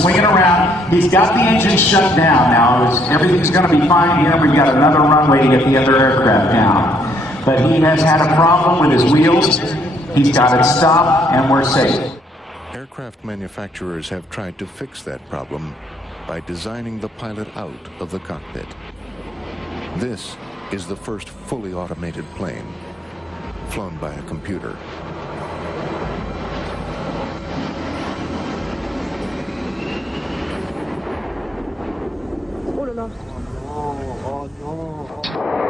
swinging around. He's got the engine shut down now. Everything's going to be fine here. We've got another runway to get the other aircraft down. But he has had a problem with his wheels. He's got it stopped, and we're safe. Aircraft manufacturers have tried to fix that problem by designing the pilot out of the cockpit. This is the first fully automated plane, flown by a computer. Oh là là. Oh non, oh non.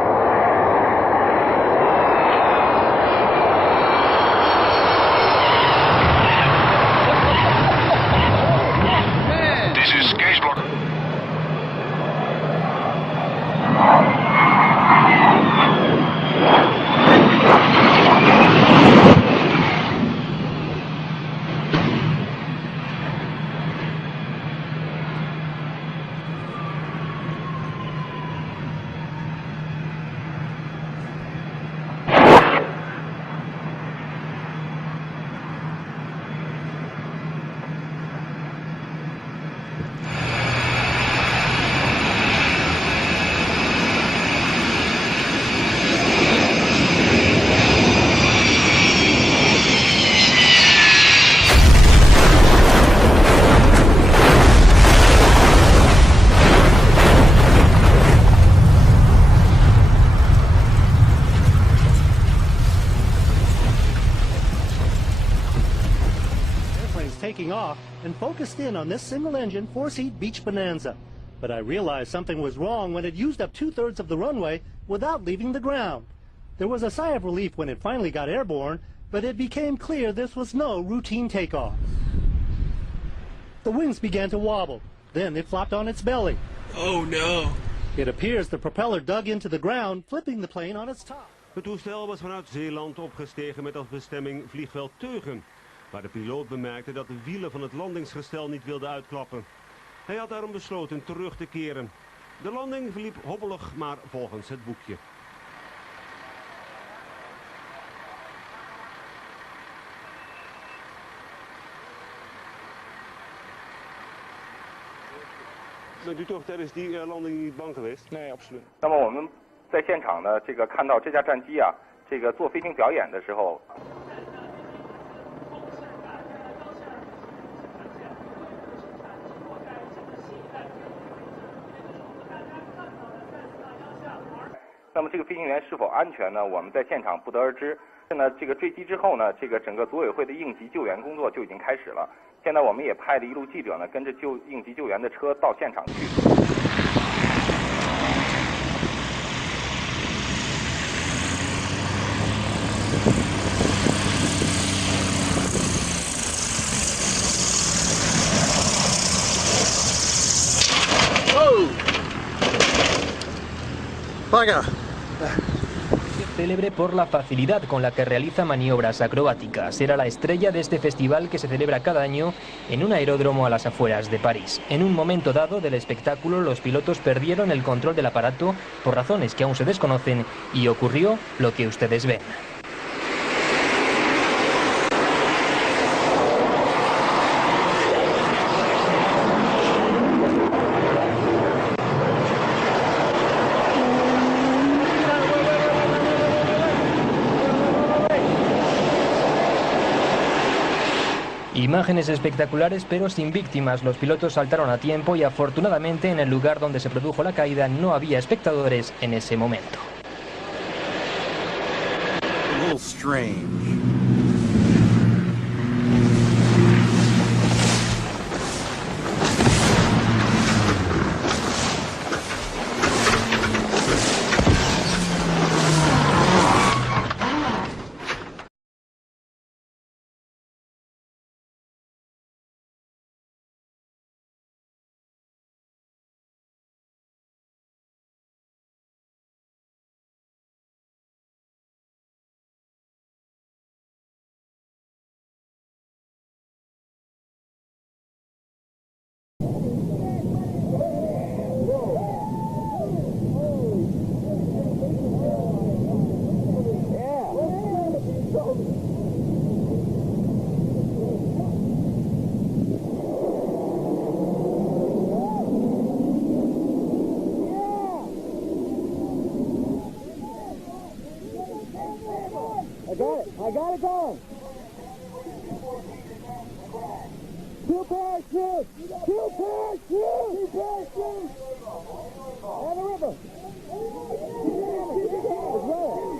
Taking off and focused in on this single-engine, four-seat beach bonanza. But I realized something was wrong when it used up 2/3 of the runway without leaving the ground. There was a sigh of relief when it finally got airborne, but it became clear this was no routine takeoff. The wings began to wobble. Then it flopped on its belly. Oh no! It appears the propeller dug into the ground, flipping the plane on its top. Het toestel was vanuit Zeeland opgestegen met als bestemming vliegveld Teugen, waar de piloot bemerkte dat de wielen van het landingsgestel niet wilden uitklappen. Hij had daarom besloten terug te keren. De landing verliep hobbelig, maar volgens het boekje. Bent u toch tijdens die landing niet bang geweest? Nee, absoluut. 那么我们在现场呢，看到这架战机啊，做飞行表演的时候。 那么这个飞行员是否安全呢？我们在现场不得而知。呢，坠机之后呢，整个组委会的应急救援工作就已经开始了。现在我们也派了一路记者呢，跟着应急救援的车到现场去。Oh! Venga. Célebre por la facilidad con la que realiza maniobras acrobáticas. Era la estrella de este festival que se celebra cada año en un aeródromo a las afueras de París. En un momento dado del espectáculo, los pilotos perdieron el control del aparato por razones que aún se desconocen y ocurrió lo que ustedes ven. Imágenes espectaculares pero sin víctimas. Los pilotos saltaron a tiempo y afortunadamente en el lugar donde se produjo la caída no había espectadores en ese momento. A little strange. Gotta go. Two parachutes. Two parachutes. Two parachutes. On the river. As well.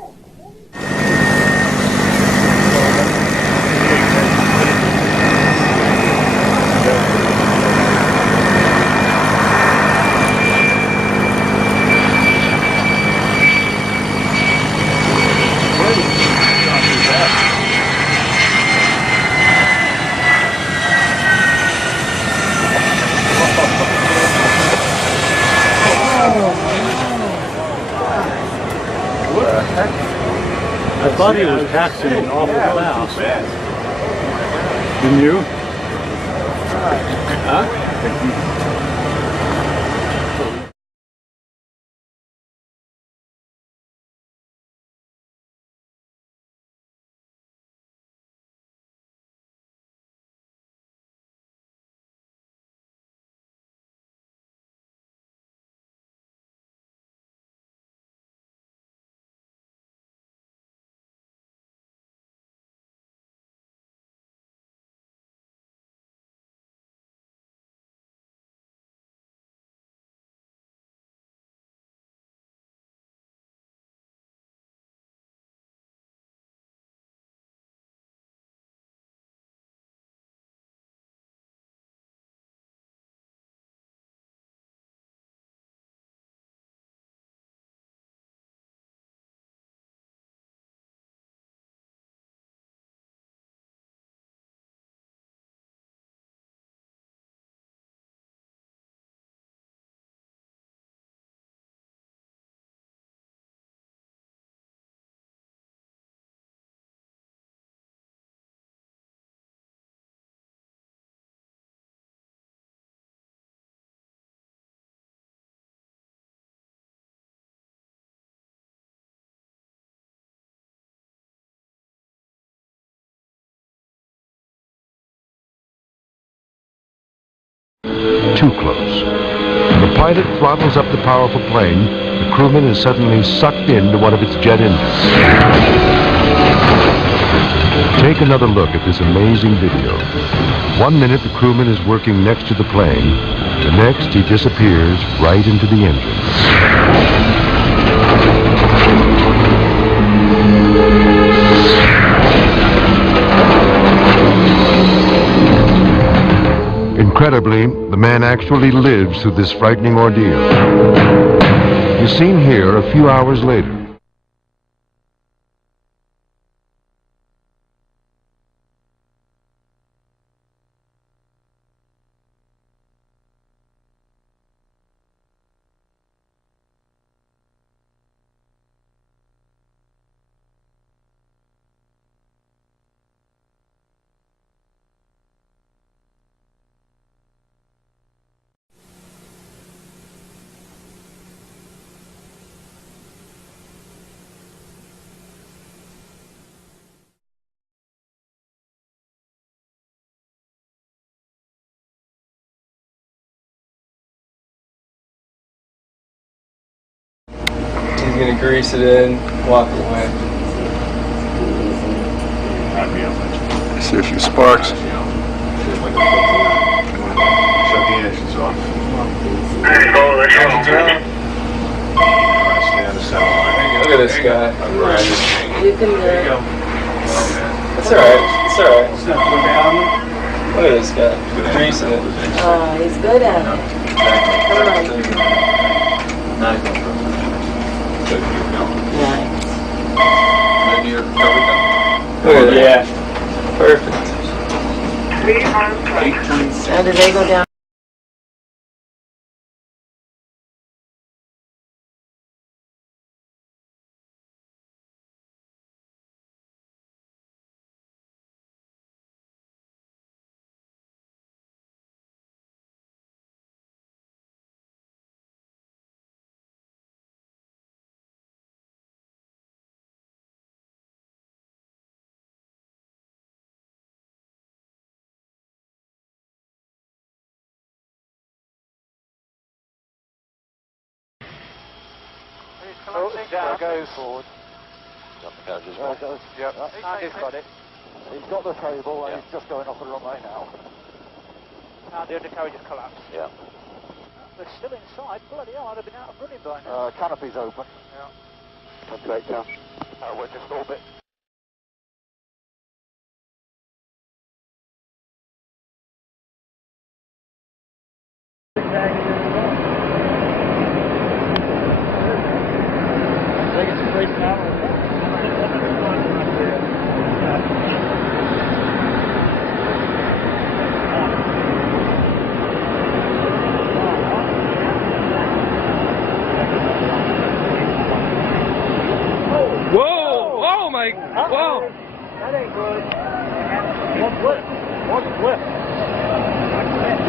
I thought he was taxiing awful fast. Didn't you? Huh? Too close. When the pilot throttles up the powerful plane, the crewman is suddenly sucked into one of its jet engines. Take another look at this amazing video. 1 minute the crewman is working next to the plane, the next he disappears right into the engine. Incredibly, the man actually lives through this frightening ordeal. He's seen here a few hours later. He's gonna grease it in, walk away. See a few sparks. Shut the engines off. Engines out. Look at this guy. You can do it. It's alright. It's alright. Look at this guy. Greasing it. Oh, he's good at it. Come on. Nice. Look at that. Yeah. Perfect. Now, did they go down? Oh, there goes forward. Got the carriages. Yep. Andy's got it. He's got the table and he's just going off the runway now. The undercarriage has collapsed. Yeah. They're still inside. Bloody hell, I'd have been out of running by now. Canopy's open. Yeah. That's great, yeah. We're just orbit. Whoa! Oh my! Whoa! That ain't good. One flip. One flip.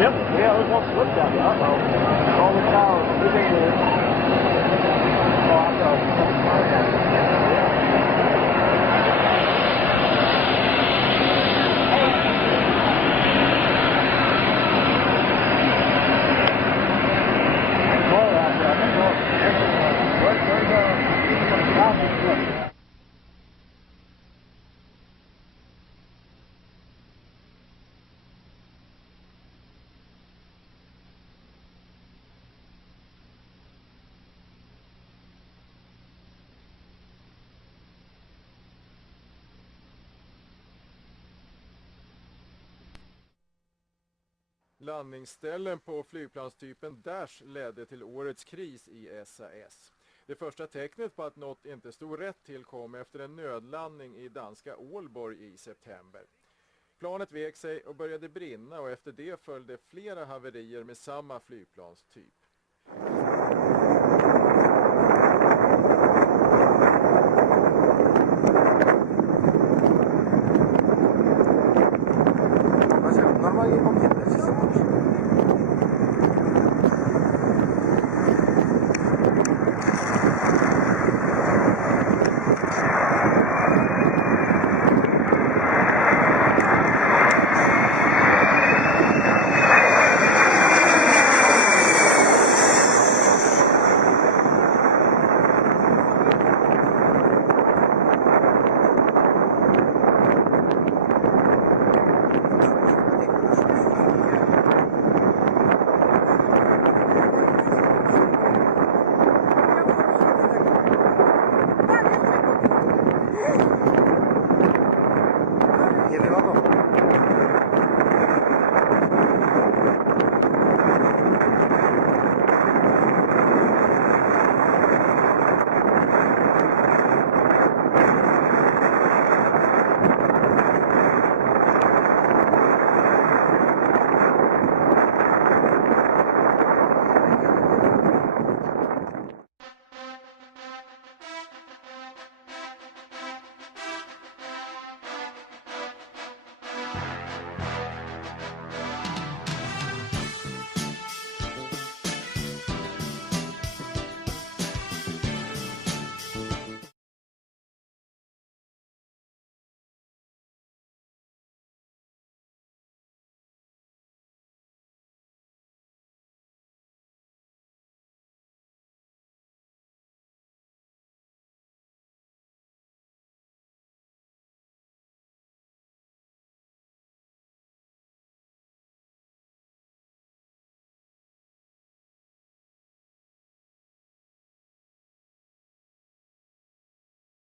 Yep. Yeah, there's one flip down there. Uh-oh. All the towers. Ridiculous. Oh, I know. Landningsställen på flygplanstypen Dash ledde till årets kris i SAS. Det första tecknet på att något inte stod rätt till kom efter en nödlandning i danska Ålborg i september. Planet vek sig och började brinna och efter det följde flera haverier med samma flygplanstyp.